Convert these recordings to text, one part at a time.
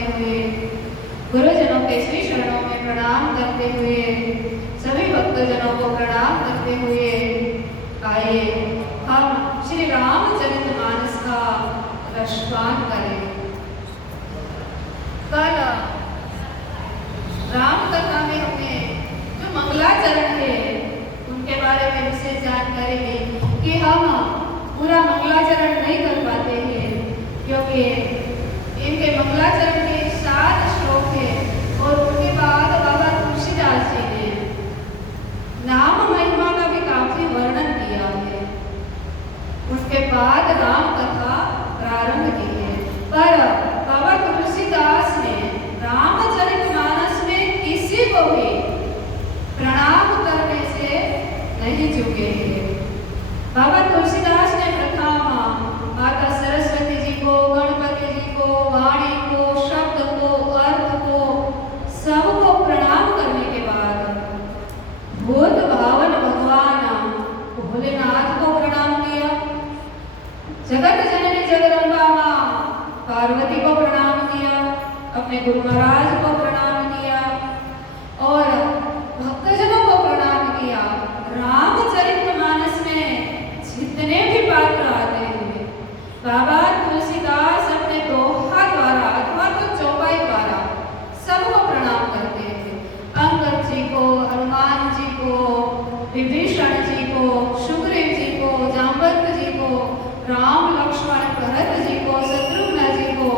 करते हुए, गुरुजनों के श्री चरणों में प्रणाम करते हुए, सभी भक्तजनों को प्रणाम करते हुए आइए हम श्री रामचरितमानस का रसपान करें। कल राम कथा में हमने जो मंगलाचरण है उनके बारे में विशेष जानकारी ली कि हम पूरा मंगलाचरण नहीं कर पाते हैं क्योंकि इनके मंगलाचरण के 7 श्लोक हैं और उनके बाद बाबा तुलसीदास जी ने नाम महिमा का भी काफी वर्णन किया है। उसके बाद राम कथा प्रारंभ की है, पर बाबा तुलसीदास ने रामचरितमानस में किसी को भी प्रणाम करने से नहीं चूके हैं। बाबा तुलसीदास ने प्रथम माता सरस्वती जी को, गणपति जी को, वाणी को, शब्द को, अर्थ को, सबको प्रणाम करने के बाद भूत भावन भगवान भोलेनाथ को प्रणाम किया, जगत जननी जगदम्बा मां पार्वती को प्रणाम किया, अपने गुरु महाराज को प्रणाम किया और भक्तजनों को प्रणाम किया। रामचरितमानस में जितने भी पात्र आते हैं बाबा तुलसीदास अपने दोहा द्वारा अथवा तो चौपाई द्वारा सबको प्रणाम करते हैं। अंगद जी को, हनुमान जी को, विभीषण जी को, सुग्रीव जी को, जाम्बवंत जी को, राम लक्ष्मण भरत जी को, शत्रुघ्न जी को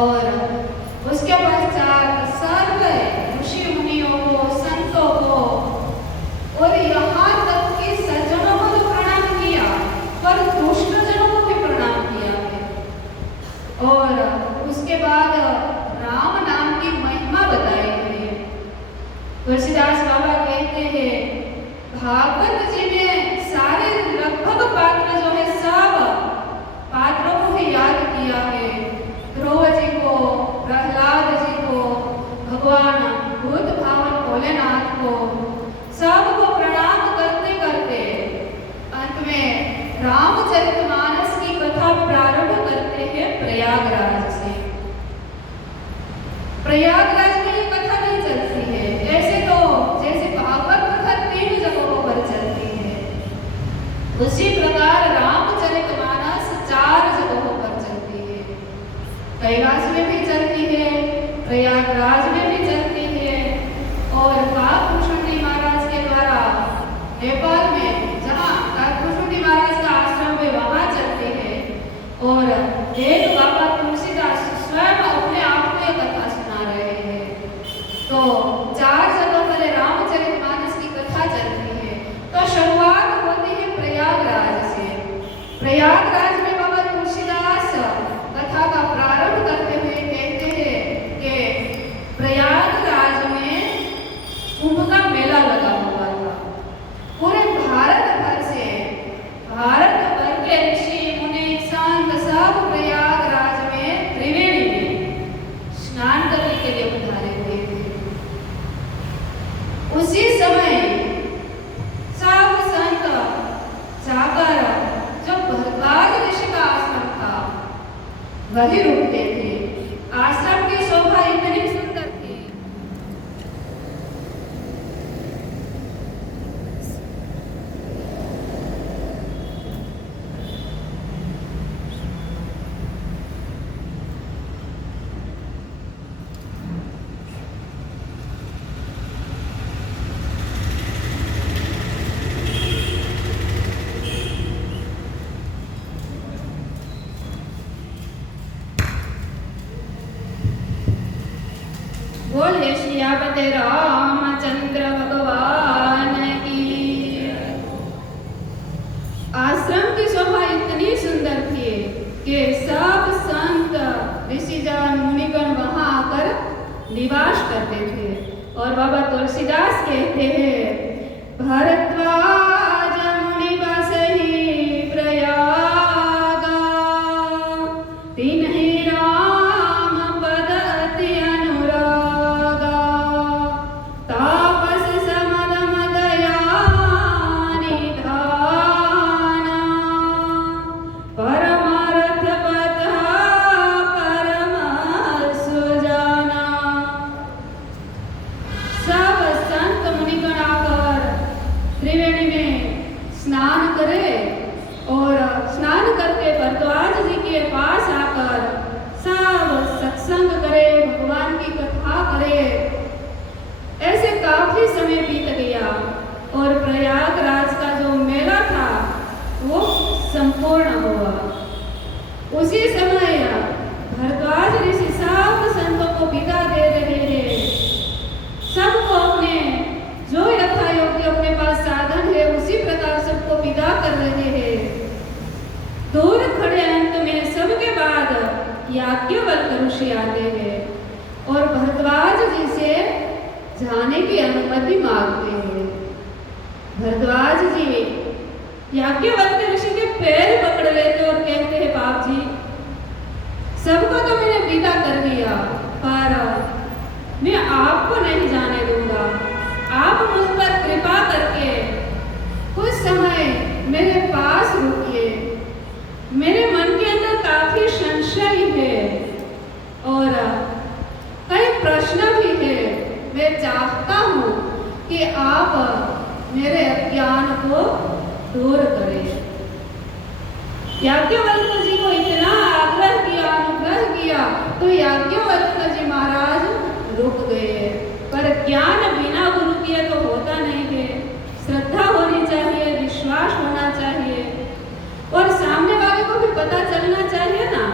और उसके पश्चात सर्व ऋषि मुनियों को, संतों को और यहाँ तक कि सज्जनों को तो प्रणाम किया पर दुष्टजनों को भी प्रणाम किया है। और उसके बाद राम नाम की महिमा बताई है। तुलसीदास बाबा कहते हैं भागवत जी में सारे लगभग पात्र जो है सब पात्रों को ही याद किया है। ध्रुव जी को, प्रहलाद जी को, भगवान भूत भावन भोलेनाथ को, सबको प्रणाम करते करते अंत में रामचरितमानस की कथा प्रारंभ करते हैं प्रयागराज से। प्रयागराज में ये कथा नहीं चलती है, ऐसे तो जैसे भागवत कथा 3 जगहों पर चलती है उसी प्रकार रामचरितमानस 4 जगहों पर चलती है। कैलाश में भी चलती है, प्रयागराज में भी चलती है और काकभूषुंडी महाराज के द्वारा नेपाल में जहाँ काकभूषुंडी महाराज का आश्रम है वहाँ चलती है और एक बाबा तुलसीदास स्वयं अपने आप को ये कथा सुना रहे हैं। तो 4 जगह पहले रामचरितमानस की कथा चलती है। तो शुरुआत होती है प्रयागराज से। प्रयागराज में बाबा तुलसीदास कथा का प्रारंभ करते हुए कहते हैं कि प्रयागराज में कुंभ का मेला लगा हुआ था। पूरे भारत भर से, भारत भर के ऋषि मुनि संत सब प्रयागराज में त्रिवेणी में स्नान करने के लिए पधारे हुए थे। उसी समय सब संत जाकर जो भरद्वाज ऋषि का आश्रम था वही रुकते थे। आश्रम की शोभा इतनी सुंदर थी। बोलिए श्रीपति रामचंद्र भगवान की। आश्रम की शोभा इतनी सुंदर थी कि सब संत ऋषिजन मुनिगण वहां आकर निवास करते थे। और बाबा तुलसीदास कहते हैं भरद्वाज मुनि बसहि प्रयागा, तिन्हि राम पद अति अनुरागा, तापस समद मदया निधाना, परमार्थ पथ परम याज्ञवल्क्य ऋषि आते हैं और भरद्वाज जी से जाने की अनुमति मांगते हैं। भरद्वाज जी याज्ञवल्क्य ऋषि के पैर पकड़ लेते और कहते हैं, बाप जी, सबको तो मैंने विदा कर दिया, पर मैं आपको नहीं जाने दूंगा। आप मुझ पर कृपा करके कुछ समय मेरे पास रुकिए। मेरे मन के अंदर काफी संशय है और कई प्रश्न भी है। मैं चाहता हूँ कि आप मेरे अज्ञान को दूर करें। याज्ञवल्क्य जी को इतना आग्रह किया, अनुग्रह किया, तो याज्ञवल्क्य जी महाराज रुक गए। पर ज्ञान बिना गुरु किए तो होता नहीं है। श्रद्धा होनी चाहिए, विश्वास होना चाहिए और सामने वाले को भी पता चलना चाहिए ना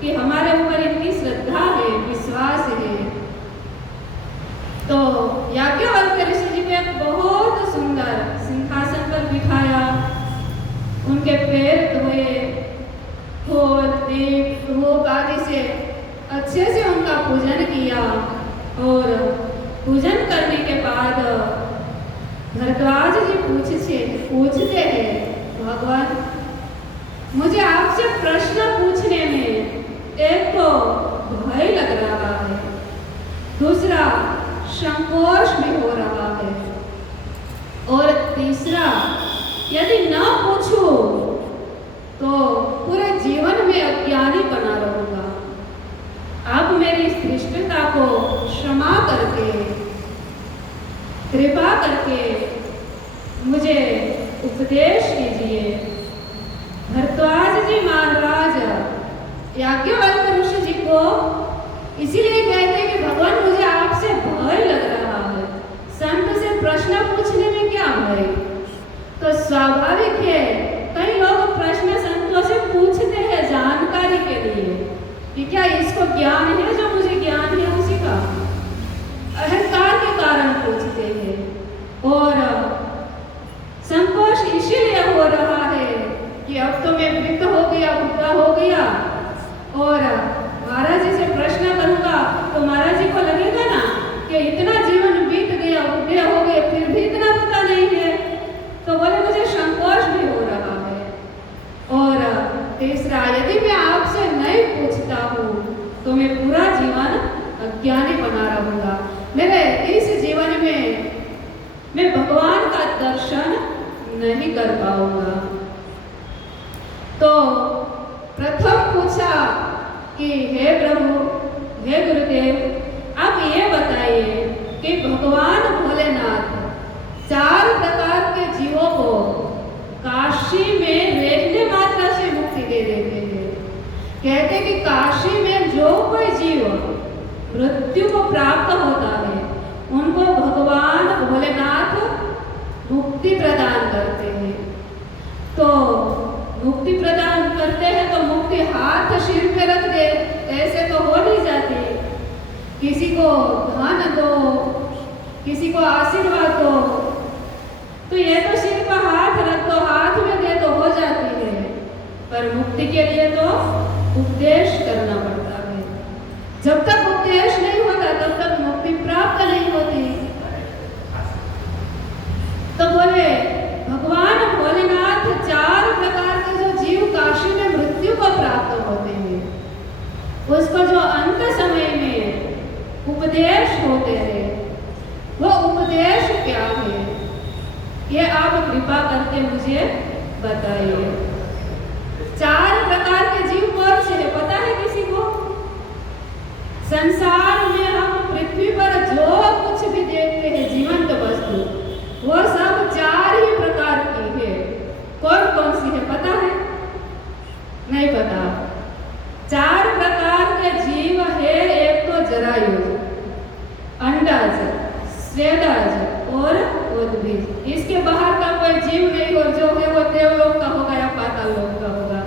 कि हमारे ऊपर इनकी श्रद्धा है, विश्वास है। तो याज्ञवल्क्य ऋषि जी को एक बहुत सुंदर सिंहासन पर बिठाया, उनके पैर धोए, फूल, दीप, धूप आदि से अच्छे से उनका पूजन किया और पूजन करने के बाद भरद्वाज जी पूछते हैं, भगवान, मुझे आपसे प्रश्न पूछने में एक तो भय लग रहा है, दूसरा संकोच भी हो रहा है और तीसरा यदि न पूछूं तो पूरे जीवन में अज्ञानी बना रहूंगा। आप मेरी इस धृष्टता को क्षमा करके, कृपा करके मुझे उपदेश कीजिए। भरद्वाज जी महाराज याज्ञवल्क्य ऋषि जी को इसीलिए कहते हैं कि भगवान, मुझे आपसे भय लग रहा है। संत से प्रश्न पूछने में क्या भय? तो स्वाभाविक है, कई लोग प्रश्न संतों से पूछते हैं जानकारी के लिए कि क्या इसको ज्ञान है, जो मुझे ज्ञान है उसी का। अहंकार के कारण पूछते हैं और संकोच इसीलिए हो रहा है कि अब तो मैं वृद्ध हो गया, बुढ़ा हो गया और महाराज जी से प्रश्न करूंगा तो महाराज जी को लगेगा ना कि इतना जीवन बीत गया, बुढ़े हो गए, फिर भी इतना पता नहीं है। तो बोले मुझे संकोच भी हो रहा है। और तीसरा, यदि मैं आपसे नहीं पूछता हूँ तो मैं पूरा जीवन अज्ञानी बना रहूंगा। मेरे इस जीवन में मैं भगवान का दर्शन नहीं कर पाऊंगा। तो प्रथम पूछा कि हे प्रभु, हे गुरुदेव, आप ये बताइए कि भगवान भोलेनाथ 4 प्रकार के जीवों को काशी में रहने मात्र से मुक्ति दे देते हैं। कहते हैं कि काशी में जो कोई जीव मृत्यु को प्राप्त होता है उनको भगवान भोलेनाथ मुक्ति प्रदान करते हैं। तो मुक्ति प्रदान करते हैं तो मुक्ति हाथ सिर पे रख दे, ऐसे तो हो नहीं जाती। किसी को धन दो, किसी को आशीर्वाद दो, तो ये तो सिर पर हाथ रख दो, हाथ में दे तो हो जाती है। पर मुक्ति के लिए तो उपदेश करना पड़ता है। जब तक उपदेश नहीं होता तब तक मुक्ति प्राप्त नहीं होती। तो बोले भगवान भोलेनाथ 4 प्रकार के जो जीव काशी में मृत्यु को प्राप्त होते हैं, उसको जो अंत समय में उपदेश होते हैं, वो उपदेश क्या है, ये आप कृपा करके मुझे बताइए। 4 प्रकार के जीव कौन से है, पता है किसी को? संसार में हम पृथ्वी पर जो कुछ भी देखते हैं जीवंत वस्तु, वो सब 4 ही प्रकार की है। कौन कौन सी है पता है? नहीं पता। 4 प्रकार के जीव है। एक तो जरायुज, अंडाज, स्वेदाज और उद्भिद। इसके बाहर का कोई जीव नहीं, और जो है वो देवलोक का होगा या पाताल लोक का होगा।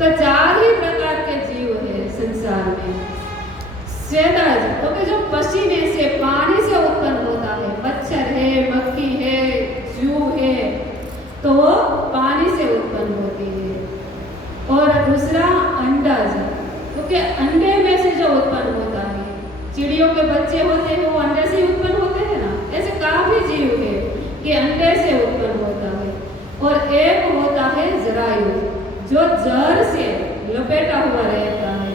तो 4 ही प्रकार के जीव है संसार में। स्वेदाज तो कि जो पसीने से, पानी से उत्पन्न होता है, मच्छर है, मक्खी है, जू है, तो वो पानी से उत्पन्न होती है। और दूसरा अंडाज, तो के अंडे में से जो उत्पन्न होता है, चिड़ियों के बच्चे होते हैं वो अंडे से ही उत्पन्न होते हैं ना, ऐसे काफी जीव है कि अंडे से उत्पन्न होता है। और एक होता है जरायु, जो जड़ से लपेटा हुआ रहता है।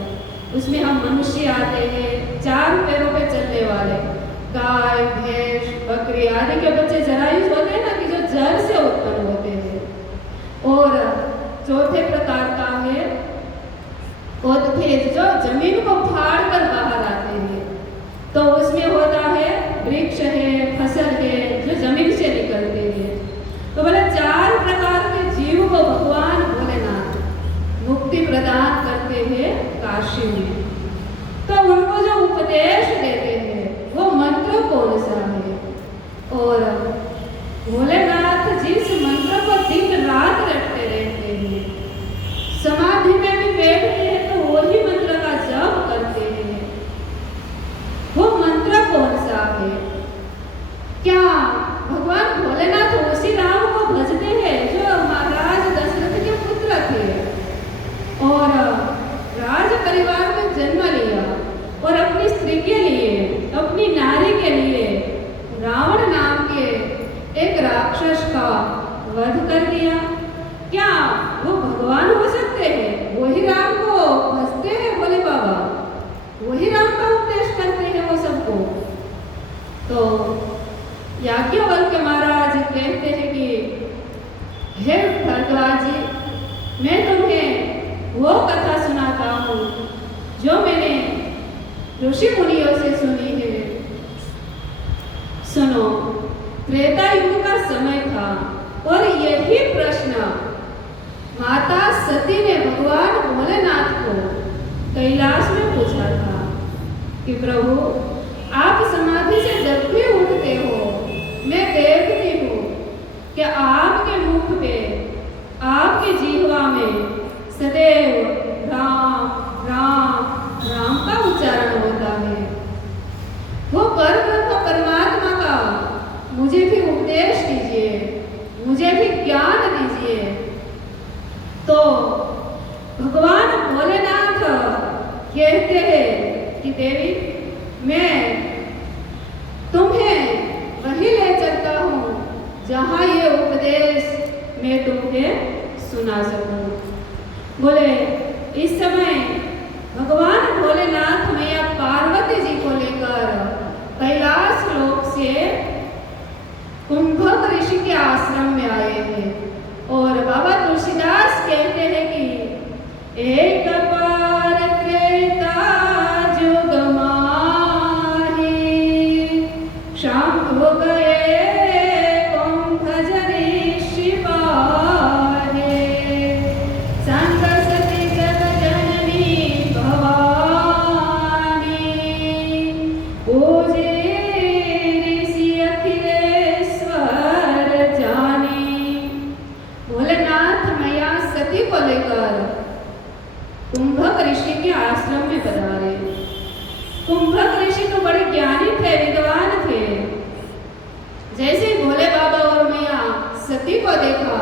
उसमें हम मनुष्य आते हैं, 4 पैरों पे चलने वाले, गाय भैंस बकरी आदि के बच्चे जरायु होते हैं ना, कि जो जड़ से उत्पन्न होते हैं। और चौथे प्रकार का है उद्भिद, जो जमीन को फाड़ कर बाहर आते हैं। तो उसमें होता है वृक्ष है, फसल है, जो जमीन से निकलते हैं। तो बोले 4 प्रकार के जीव को भगवान भोलेनाथ मुक्ति प्रदान करते हैं काशी में। तो उनको जो उपदेश देते हैं वो मंत्र कौन सा है? और भोलेनाथ जिस मंत्र को दिन रात रटते रहते हैं, समाधि में भी बैठते हैं तो वही मंत्र का जप करते हैं, वो मंत्र कौन सा है? क्या भगवान भोलेनाथ उसी राम को भजते हैं जो महाराज दशरथ के पुत्र थे और राज परिवार में जन्म लिया और अपनी स्त्री के लिए, अपनी नारी के लिए रावण नाम के एक राक्षस का वध कर दिया? क्या वो भगवान हो सकते हैं? वही राम को भजते हैं भोले बाबा, वही राम का उपदेश करते हैं वो सबको। तो याज्ञवल्क्य महाराज कहते हैं कि हे भरद्वाज जी, मैं तुम्हें वो कथा सुनाता हूँ जो मैंने ऋषि मुनियों से सुनी है। सुनो, त्रेता युग का समय था और यही प्रश्न माता सती ने भगवान भोलेनाथ को कैलाश में पूछा था कि प्रभु, आप समाधि से जब भी उठते हो मैं देखती हूँ कि आपके मुख पे, आपकी जीवा में सदैव राम राम राम का उच्चारण होता है। वो परब्रह्म परमात्मा का मुझे भी उपदेश दीजिए, मुझे भी ज्ञान दीजिए। तो भगवान भोलेनाथ कहते हैं कि देवी, मैं तुम्हें वहीं ले चलता हूँ जहाँ ये उपदेश मैं तुम्हें सुना सकूँ। बोले इस समय भगवान भोलेनाथ मैया पार्वती जी को लेकर कैलाश लोक से कुंभक ऋषि के आश्रम में आए हैं। और बाबा तुलसीदास कहते हैं कि एक बार त्रेता जुग माही, शाम हो गए कुंभ ऋषि पाहे, संग सती जग जननी भवानी, पूजे ऋषि अखिलेश्वर जानी। भोलेनाथ मैया सती को लेकर कुंभक ऋषि के आश्रम में पधारे। कुंभक ऋषि तो बड़े ज्ञानी थे, विद्वान थे। जैसे भोले बाबा और मैया सती को देखा,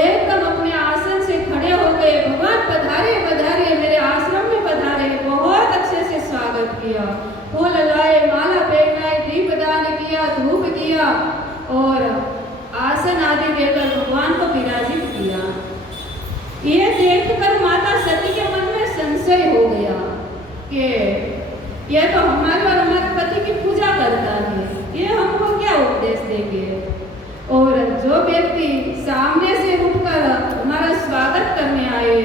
एकदम अपने आसन से खड़े हो गए। भगवान पधारे पधारे, मेरे आश्रम में पधारे। बहुत अच्छे से स्वागत किया, फूल लाए, माला पहनाए, दीपदान किया, धूप किया और आसन आदि देकर भगवान को विराजित किया। ये देखकर माता सती के मन में संशय हो गया कि यह तो हमारे और हमारे पति की पूजा करता है, ये हमको क्या उपदेश देंगे। और जो व्यक्ति सामने से उठकर हमारा स्वागत करने आए,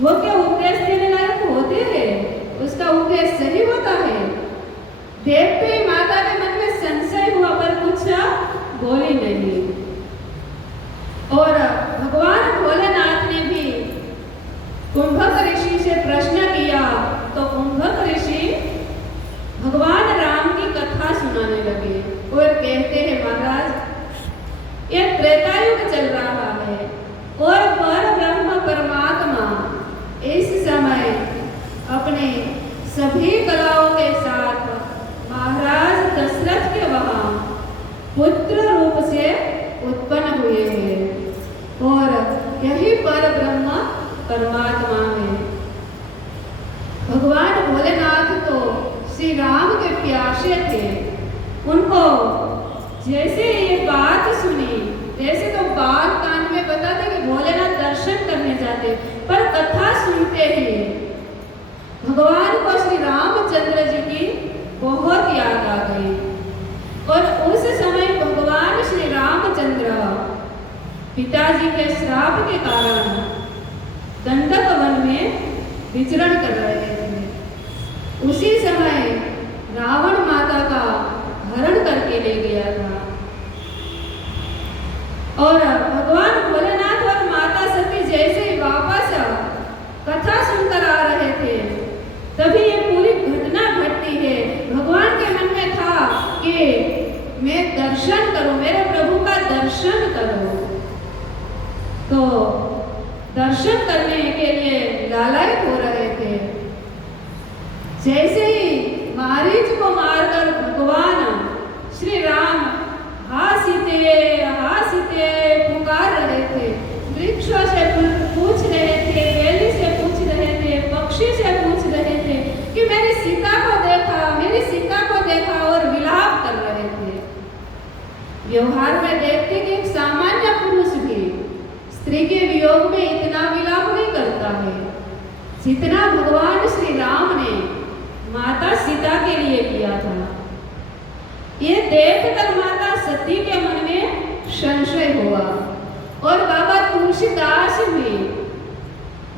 वो क्या उपदेश देने लायक होते हैं? उसका उपदेश सही होता है? देखते ही माता के मन में संशय हुआ पर कुछ बोली नहीं। और भगवान भोलेनाथ ने भी कुंभक ऋषि से प्रश्न किया तो कुंभक ऋषि भगवान राम की कथा सुनाने लगे और कहते हैं, महाराज यह त्रेता युग चल रहा है और परब्रह्म परमात्मा इस समय अपने सभी कलाओं के साथ महाराज दशरथ के वहाँ पुत्र रूप से उत्पन्न हुए हैं और यही परब्रह्म परमात्मा है। भगवान भोलेनाथ तो श्री राम के प्यासे थे। उनको जैसे ये बात सुनी, जैसे तो बाल कान में बताते कि भोलेनाथ दर्शन करने जाते, पर कथा सुनते ही भगवान को श्री रामचंद्र जी की बहुत याद आ गई। और उस समय भगवान श्री रामचंद्र पिताजी के श्राप के कारण दंडक वन में विचरण कर रहे थे। उसी समय रावण माता का हरण करके ले गया था और भगवान भोलेनाथ और माता सती जैसे ही वापस कथा सुनकर आ रहे थे, तभी ये पूरी घटना घटती है। भगवान के मन में था कि मैं दर्शन करूं, मेरे प्रभु का दर्शन करूं। तो दर्शन करने के लिए लालायित हो रहे थे। जैसे ही मारीच को मारकर भगवान श्री राम हासिते पुकार रहे थे, वृक्षों से पूछ रहे थे, बेली से पूछ रहे थे, पक्षी से पूछ रहे थे कि मेरी सीता को देखा, मेरी सीता को देखा, और विलाप कर रहे थे। व्यवहार में देखते कि एक सामान्य पुरुष भी स्त्री के वियोग में इतना विलाप नहीं करता है जितना भगवान श्री राम ने माता सीता के लिए किया था। ये देखकर माता सती के मन में संशय हुआ और बाबा तुलसीदास भी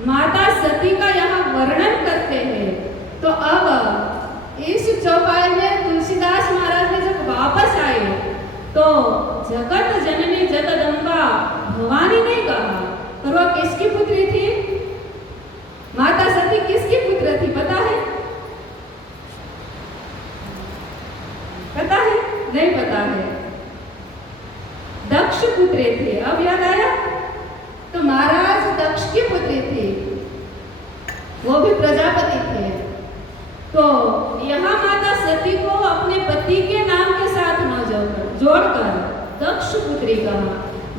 माता सती का यहाँ वर्णन करते हैं। तो अब इस चौपाई में तुलसीदास महाराज ने जब वापस आए तो जगत जननी जगदम्बा भवानी ने कहा, और वह किसकी पुत्री थी? माता सती किसकी पुत्र थी पता है? पता है? नहीं पता है। दक्ष पुत्री थी। अब याद आया? तो महाराज दक्ष की पुत्री थी, वो भी प्रजापति थे। तो यहाँ माता सती को अपने पति के नाम के साथ न जोड़कर दक्ष पुत्री कहा।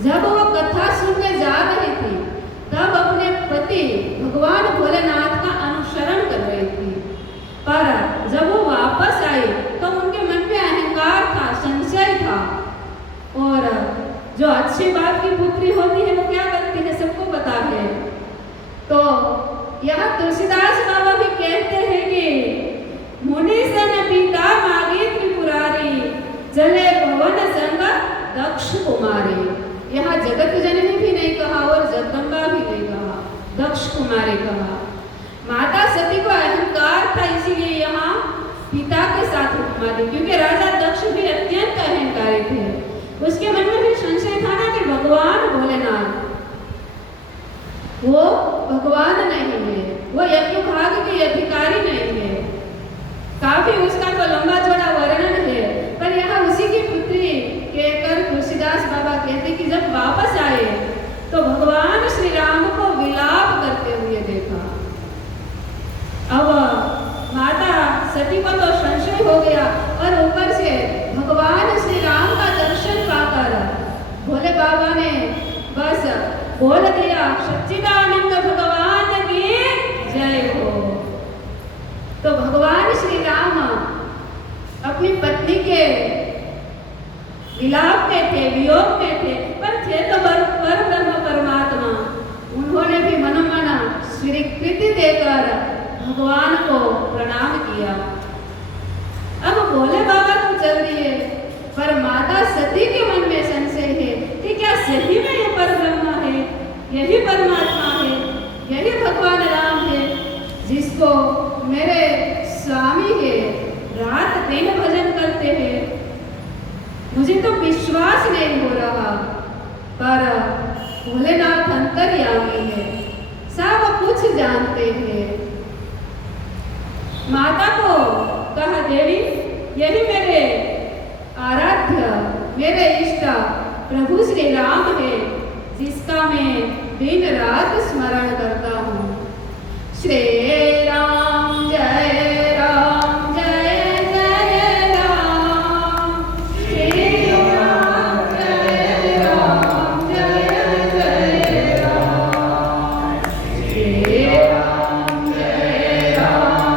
जब वो कथा सुनने जा रही थी तब अपने पति भगवान भोलेनाथ का अनुसरण कर रही थी, पर जब वो वापस आई तो उनके मन में अहंकार था, संशय था। और जो अच्छी बात की पुत्री होती है वो क्या करती है सबको पता है। तो यहाँ तुलसीदास बाबा भी कहते हैं कि मुनि सन पिता मागे त्रिपुरारी, जले भवन संग दक्ष कुमारी। यहाँ जगत जननी भी नहीं कहा और जगदम्बा भी नहीं कहा, दक्ष कुमारी कहा। माता सती को अहंकार था, इसीलिए यहाँ पिता के साथ उपमा दी, क्योंकि राजा दक्ष भी अत्यंत अहंकारी थे। उसके मन में भी संशय था ना कि भगवान भोलेनाथ वो भगवान नहीं है, वो यज्ञ भाग के अधिकारी नहीं है। काफी उसका तो लंबा चौड़ा वर्णन है, पर यहाँ उसी की पुत्री कहकर तुलसीदास बाबा कहते कि जब वापस आए तो भगवान श्री राम को विलाप करते हुए देखा। अब माता सती को तो संशय हो गया और ऊपर से भगवान श्री राम का दर्शन पाकर भोले बाबा ने बस बोल दिया, सच्चिदानंद भगवान की जय हो। तो भगवान श्री राम अपनी पत्नी के विलाप में थे, वियोग में थे, पर थे तो पर ब्रह्म परमात्मा। उन्होंने भी मनोमन स्वीकृति देकर भगवान को प्रणाम किया। अब भोले बाबा तो चल दिए, पर माता सती के मन में संशय है कि क्या सही में ये पर ब्रह्म है, यही परमात्मा है, यही भगवान राम है जिसको मेरे स्वामी है, रात दिन भजन करते हैं। मुझे तो विश्वास नहीं हो रहा, पर भोलेनाथ अंतर्यामी है, सब कुछ जानते हैं। माता को कहा, देवी यही मेरे आराध्य, मेरे इष्ट प्रभु श्री राम है जिसका मैं दिन रात स्मरण करता हूँ। श्री राम जय राम जय जय राम, श्री राम जय राम जय जय राम, श्री राम जय राम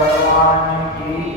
भगवान की